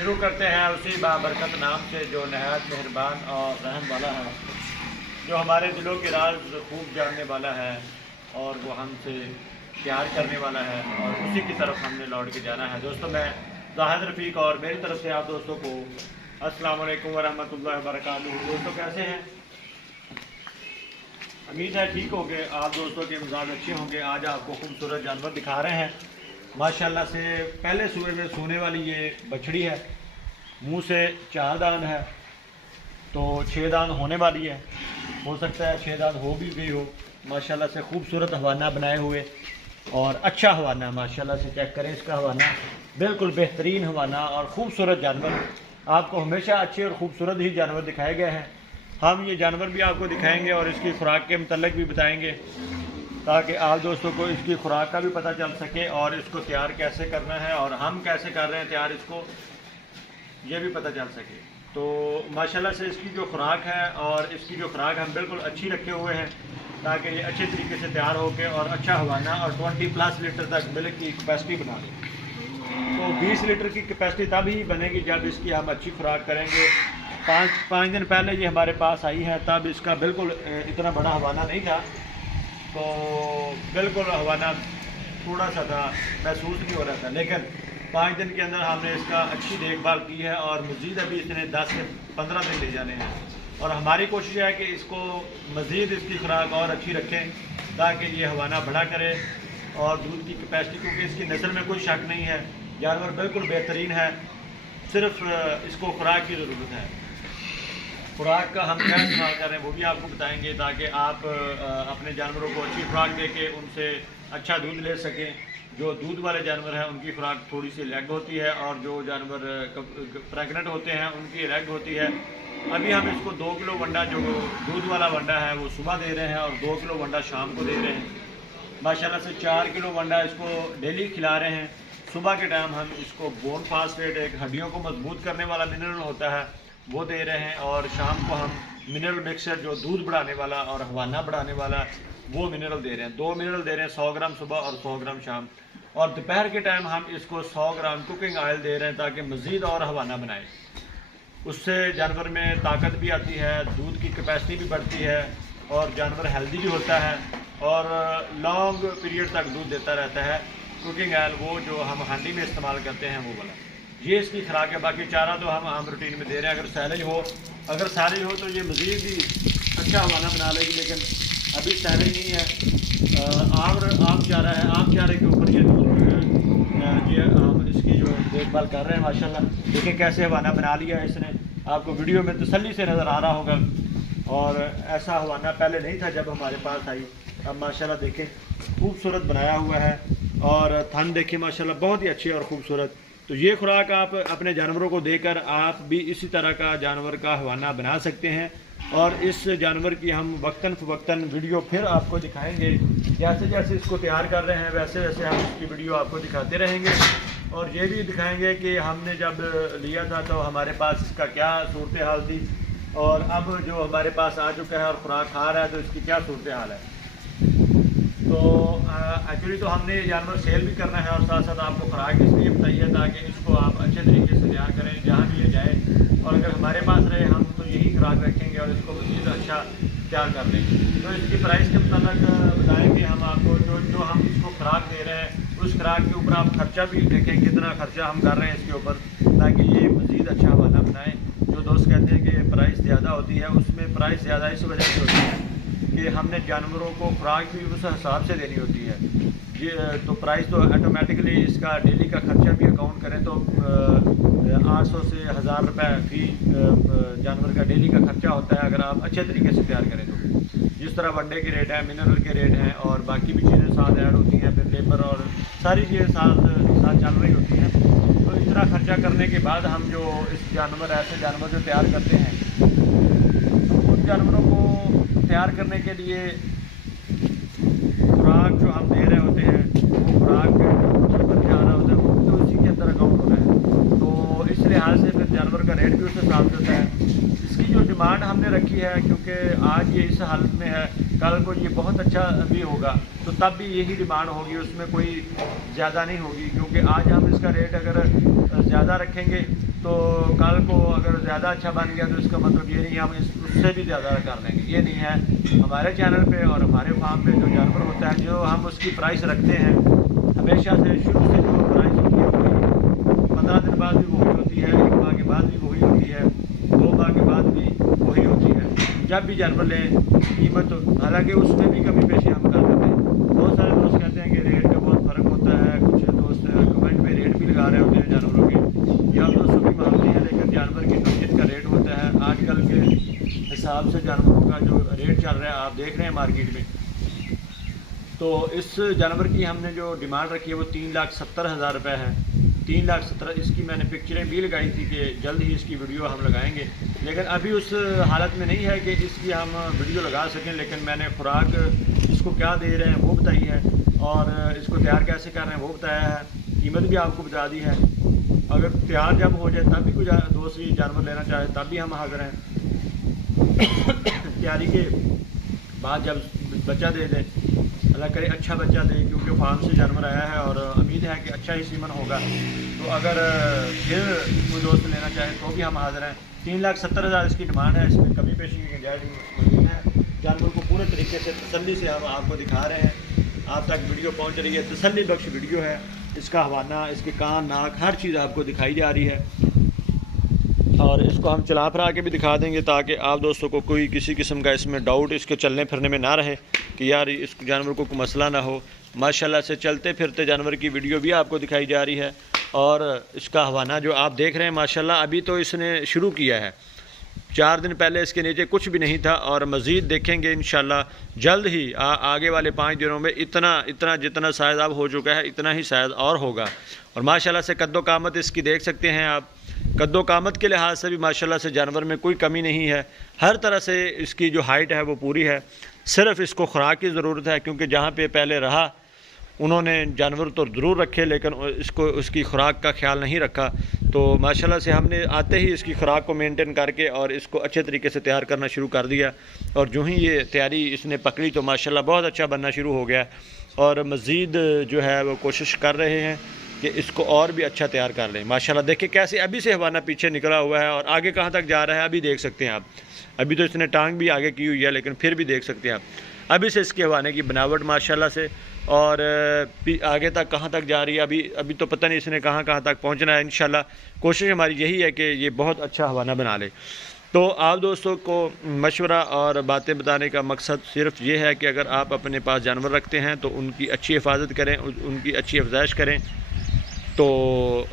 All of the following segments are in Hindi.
शुरू करते हैं उसी बाबरकत नाम से जो नहायत मेहरबान और रहम वाला है, जो हमारे दिलों के राज खूब जानने वाला है और वो हमसे प्यार करने वाला है और उसी की तरफ हमने लौट के जाना है। दोस्तों, मैं जाहिद रफ़ीक और मेरी तरफ से आप दोस्तों को अस्सलाम वालेकुम वरहमतुल्लाहि वबरकातुहू। दोस्तों, कैसे हैं? उम्मीद है ठीक होंगे। आप दोस्तों के मिजाज अच्छे होंगे। आज आपको खूबसूरत जानवर दिखा रहे हैं। माशाल्लाह से पहले सूबे में सोने वाली ये बछड़ी है। मुंह से 4 दांत है तो 6 दांत होने वाली है। हो सकता है 6 दांत हो भी गई हो। माशाल्लाह से खूबसूरत हवाना बनाए हुए और अच्छा हवाना, माशाल्लाह से चेक करें इसका हवाना, बिल्कुल बेहतरीन हवाना और ख़ूबसूरत जानवर। आपको हमेशा अच्छे और ख़ूबसूरत ही जानवर दिखाए गए हैं। हम ये जानवर भी आपको दिखाएंगे और इसकी खुराक के मतलब भी बताएंगे ताकि आप दोस्तों को इसकी खुराक का भी पता चल सके और इसको तैयार कैसे करना है और हम कैसे कर रहे हैं तैयार, इसको ये भी पता चल सके। तो माशाल्लाह से इसकी जो खुराक है और इसकी जो खुराक हम बिल्कुल अच्छी रखे हुए हैं ताकि ये अच्छे तरीके से तैयार होकर और अच्छा हवाना और 20+ लीटर तक मिल्क की कैपेसिटी बना लें। तो 20 लीटर की कैपेसिटी तब ही बनेगी जब इसकी हम अच्छी खुराक करेंगे। पाँच दिन पहले ये हमारे पास आई है, तब इसका बिल्कुल इतना बड़ा हवाना नहीं था, तो बिल्कुल हवाना थोड़ा सा था, महसूस नहीं हो रहा था। लेकिन 5 दिन के अंदर हमने इसका अच्छी देखभाल की है और मज़ीद अभी इसने 10 से 15 दिन ले जाने हैं और हमारी कोशिश है कि इसको मज़ीद इसकी खुराक और अच्छी रखें ताकि ये हवाना बड़ा करे और दूध की कैपेसिटी, क्योंकि इसकी नस्ल में कोई शक नहीं है, जानवर बिल्कुल बेहतरीन है, सिर्फ इसको खुराक की ज़रूरत है। खुराक का हम क्या इस्तेमाल कर रहे हैं वो भी आपको बताएंगे ताकि आप अपने जानवरों को अच्छी खुराक दे के उनसे अच्छा दूध ले सकें। जो दूध वाले जानवर हैं उनकी खुराक थोड़ी सी लेग होती है और जो जानवर प्रेग्नेंट होते हैं उनकी लेग होती है। अभी हम इसको 2 किलो वंडा, जो दूध वाला वंडा है वो सुबह दे रहे हैं और 2 किलो वंडा शाम को दे रहे हैं। माशाल्लाह से 4 किलो वंडा इसको डेली खिला रहे हैं। सुबह के टाइम हम इसको बोन फास्फेट, एक हड्डियों को मजबूत करने वाला मिनरल होता है, वो दे रहे हैं और शाम को हम मिनरल मिक्सचर, जो दूध बढ़ाने वाला और हवाना बढ़ाने वाला, वो मिनरल दे रहे हैं। 2 मिनरल दे रहे हैं, 100 ग्राम सुबह और 100 ग्राम शाम। और दोपहर के टाइम हम इसको 100 ग्राम कुकिंग ऑयल दे रहे हैं ताकि मज़ीद और हवाना बनाए। उससे जानवर में ताकत भी आती है, दूध की कैपेसिटी भी बढ़ती है और जानवर हेल्दी भी होता है और लॉन्ग पीरियड तक दूध देता रहता है। कुकिंग ऑयल वो जो हम हांडी में इस्तेमाल करते हैं वो वाला, ये इसकी खुराक है। बाकी चारा तो हम आम रूटीन में दे रहे हैं। अगर सैलेज हो तो ये मज़ीद भी अच्छा हवाना बना लेगी, लेकिन अभी सैलेज नहीं है, आम चारा है। आम चारे के ऊपर ये हम इसकी जो देखभाल कर रहे हैं। माशाल्लाह देखिए कैसे हवाना बना लिया है इसने, आपको वीडियो में तसल्ली से नज़र आ रहा होगा। और ऐसा हवाना पहले नहीं था जब हमारे पास आई। अब माशाल्लाह देखें खूबसूरत बनाया हुआ है और थन देखें माशाल्लाह बहुत ही अच्छी और ख़ूबसूरत। तो ये खुराक आप अपने जानवरों को देकर आप भी इसी तरह का जानवर का हवाना बना सकते हैं। और इस जानवर की हम वक्तन फ़वक्तन वीडियो फिर आपको दिखाएंगे। जैसे जैसे इसको तैयार कर रहे हैं वैसे वैसे हम इसकी वीडियो आपको दिखाते रहेंगे और ये भी दिखाएंगे कि हमने जब लिया था तो हमारे पास इसका क्या सूरत हाल थी और अब जो हमारे पास आ चुका है और खुराक खा रहा है तो इसकी क्या सूरत हाल है। तो एक्चुअली तो हमने ये जानवर सेल भी करना है और साथ साथ आपको खुराक इसलिए बताई है ताकि इसको आप अच्छे तरीके से तैयार करें जहाँ भी ये जाए, और अगर हमारे पास रहे हम तो यही खुराक रखेंगे और इसको मज़ीद अच्छा तैयार कर लेंगे। तो इसकी प्राइस के मुताबिक बताएंगे हम आपको। जो हम इसको खुराक दे रहे हैं उस खुराक के ऊपर आप खर्चा भी देखें, कितना खर्चा हम कर रहे हैं इसके ऊपर ताकि ये मज़ीद अच्छा हवाना बनाए। जो दोस्त कहते हैं कि प्राइस ज़्यादा होती है, उसमें प्राइस ज़्यादा इस वजह से होती है कि हमने जानवरों को खुराक भी उस हिसाब से देनी होती है। ये तो प्राइस तो ऑटोमेटिकली इसका डेली का खर्चा भी अकाउंट करें तो 800 से 1000 रुपये फी जानवर का डेली का खर्चा होता है अगर आप अच्छे तरीके से तैयार करें तो। जिस तरह वनडे के रेट हैं, मिनरल के रेट हैं और बाकी भी चीज़ें साथ ऐड होती हैं, फिर लेबर और सारी चीज़ें साथ चल रही होती हैं। तो इतना खर्चा करने के बाद हम जो इस जानवर, ऐसे जानवर जो तैयार करते हैं, तो उन जानवरों को तैयार करने के लिए खुराक जो हम दे रहे होते हैं वो खुराक खर्चा आ रहा होता है, वो तो उसी के अंदर अकाउंट होता है। तो इस लिहाज से फिर जानवर का रेट भी उससे हिसाब से होता है। इसकी जो डिमांड हमने रखी है, क्योंकि आज ये इस हालत में है, कल को ये बहुत अच्छा भी होगा, तो तो तब भी यही डिमांड होगी, उसमें कोई ज़्यादा नहीं होगी। क्योंकि आज हम इसका रेट अगर ज़्यादा रखेंगे तो कल को अगर ज़्यादा अच्छा बन गया तो इसका मतलब ये नहीं हम उससे भी ज़्यादा कर देंगे, ये नहीं है। हमारे चैनल पे और हमारे फार्म पे जो जानवर होता है, जो हम उसकी प्राइस रखते हैं हमेशा से शुरू से जो प्राइस होती है वही 15 दिन बाद भी वही होती है, 1 माह के बाद भी वही होती है, 2 माह के बाद भी वही होती है। जब भी जानवर लें कीमत, हालांकि उसमें भी कमी पेशी हम कर देते हैं। बहुत सारे दोस्त कहते हैं कि रेट का बहुत फ़र्क होता है, कुछ दोस्त कमेंट पे रेट भी लगा रहे होते हैं जानवरों के, या हम दोस्तों की मानते हैं, लेकिन जानवर की नौीयत का रेट होता है आजकल के हिसाब से जानवरों का जो रेट चल रहा है आप देख रहे हैं मार्केट में। तो इस जानवर की हमने जो डिमांड रखी है वो 3,70,000 रुपये है। 3,70,000 इसकी मैंने पिक्चरें भी लगाई थी कि जल्द ही इसकी वीडियो हम लगाएंगे, लेकिन अभी उस हालत में नहीं है कि इसकी हम वीडियो लगा सकें। लेकिन मैंने खुराक इसको क्या दे रहे हैं वो बताई है, और इसको तैयार कैसे कर रहे हैं वो बताया है, कीमत भी आपको बता दी है। अगर तैयार जब हो जाए तब भी कोई दोस्त भी जानवर लेना चाहे तब भी हम हाजिर हैं। तैयारी के बाद जब बच्चा दे दें, अल्लाह करे अच्छा बच्चा दे, क्योंकि फार्म से जानवर आया है और उम्मीद है कि अच्छा ही सीमन होगा। तो अगर फिर कोई दोस्त लेना चाहे तो भी हम हाजिर हैं। 3,70,000 इसकी डिमांड है, इसमें कमी पेशी की गुंजाइश मौजूद है। जानवर को पूरे तरीके से तसल्ली से हम आपको दिखा रहे हैं, आप तक वीडियो पहुंच रही है, तसल्ली बख्श वीडियो है। इसका हवाना, इसके कान, नाक, हर चीज़ आपको दिखाई जा रही है, और इसको हम चला फिरा के भी दिखा देंगे ताकि आप दोस्तों को कोई किसी किस्म का इसमें डाउट इसके चलने फिरने में ना रहे कि यार इस जानवर को कोई मसला ना हो। माशाल्लाह से चलते फिरते जानवर की वीडियो भी आपको दिखाई जा रही है, और इसका हवाना जो आप देख रहे हैं माशाल्लाह अभी तो इसने शुरू किया है। 4 दिन पहले इसके नीचे कुछ भी नहीं था, और मज़ीद देखेंगे इंशाल्लाह जल्द ही आगे वाले 5 दिनों में इतना जितना साइज़ अब हो चुका है इतना ही साइज़ और होगा। और माशाल्लाह से कद्दो कामत इसकी देख सकते हैं आप, कद्दो कामत के लिहाज से भी माशाल्लाह से जानवर में कोई कमी नहीं है। हर तरह से इसकी जो हाइट है वो पूरी है। सिर्फ़ इसको खुराक की ज़रूरत है, क्योंकि जहाँ पे पहले रहा उन्होंने जानवर तो ज़रूर रखे लेकिन इसको उसकी खुराक का ख्याल नहीं रखा। तो माशाल्लाह से हमने आते ही इसकी खुराक को मेंटेन करके और इसको अच्छे तरीके से तैयार करना शुरू कर दिया, और जो ही ये तैयारी इसने पकड़ी तो माशाल्लाह बहुत अच्छा बनना शुरू हो गया। और मज़ीद जो है वो कोशिश कर रहे हैं कि इसको और भी अच्छा तैयार कर लें। माशाल्लाह देखिए कैसे अभी से हवाना पीछे निकला हुआ है, और आगे कहाँ तक जा रहा है अभी देख सकते हैं आप। अभी तो इसने टांग भी आगे की हुई है, लेकिन फिर भी देख सकते हैं आप अभी से इसके हवाने की बनावट माशाल्लाह से, और आगे तक कहाँ तक जा रही है अभी तो पता नहीं इसने कहाँ तक पहुँचना है। इंशाल्लाह कोशिश हमारी यही है कि ये बहुत अच्छा हवाना बना ले। तो आप दोस्तों को मशवरा और बातें बताने का मकसद सिर्फ ये है कि अगर आप अपने पास जानवर रखते हैं तो उनकी अच्छी हिफाजत करें, उनकी अच्छी अफजाइश करें, तो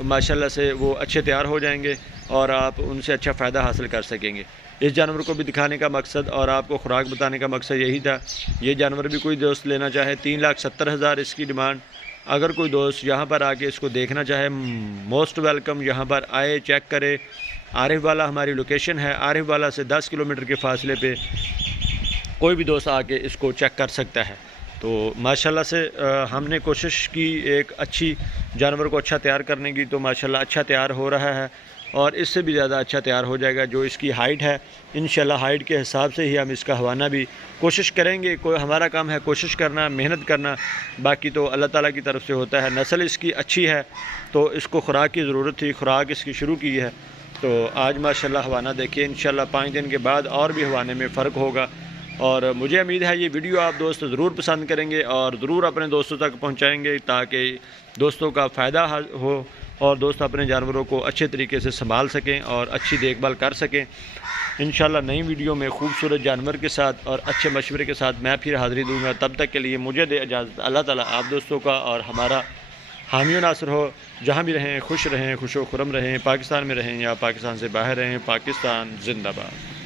माशाल्लाह से वो अच्छे तैयार हो जाएंगे और आप उनसे अच्छा फ़ायदा हासिल कर सकेंगे। इस जानवर को भी दिखाने का मकसद और आपको खुराक बताने का मकसद यही था। ये जानवर भी कोई दोस्त लेना चाहे 3,70,000 इसकी डिमांड। अगर कोई दोस्त यहाँ पर आके इसको देखना चाहे मोस्ट वेलकम, यहाँ पर आए, चेक करे। आरिफ वाला हमारी लोकेशन है, आरिफ वाला से 10 किलोमीटर के फासले पे कोई भी दोस्त आके इसको चेक कर सकता है। तो माशाल्लाह से हमने कोशिश की एक अच्छी जानवर को अच्छा तैयार करने की, तो माशाल्लाह अच्छा तैयार हो रहा है और इससे भी ज़्यादा अच्छा तैयार हो जाएगा। जो इसकी हाइट है इंशाल्लाह हाइट के हिसाब से ही हम इसका हवाना भी कोशिश करेंगे। कोई हमारा काम है कोशिश करना, मेहनत करना, बाकी तो अल्लाह ताला की तरफ से होता है। नस्ल इसकी अच्छी है तो इसको खुराक की ज़रूरत थी, खुराक इसकी शुरू की है। तो आज माशाल्लाह हवाना देखिए, इंशाल्लाह 5 दिन के बाद और भी हवाने में फ़र्क होगा। और मुझे उम्मीद है ये वीडियो आप दोस्त ज़रूर पसंद करेंगे और ज़रूर अपने दोस्तों तक पहुंचाएंगे ताकि दोस्तों का फ़ायदा हो और दोस्त अपने जानवरों को अच्छे तरीके से संभाल सकें और अच्छी देखभाल कर सकें। इंशाल्लाह नई वीडियो में खूबसूरत जानवर के साथ और अच्छे मशवरे के साथ मैं फिर हाज़िरी दूँगा। तब तक के लिए मुझे दे इजाज़त। अल्लाह ताला आप दोस्तों का और हमारा हामी व नासिर हो। जहाँ भी रहें खुश रहें, खुशो खुरम रहें, पाकिस्तान में रहें या पाकिस्तान से बाहर रहें। पाकिस्तान जिंदाबाद।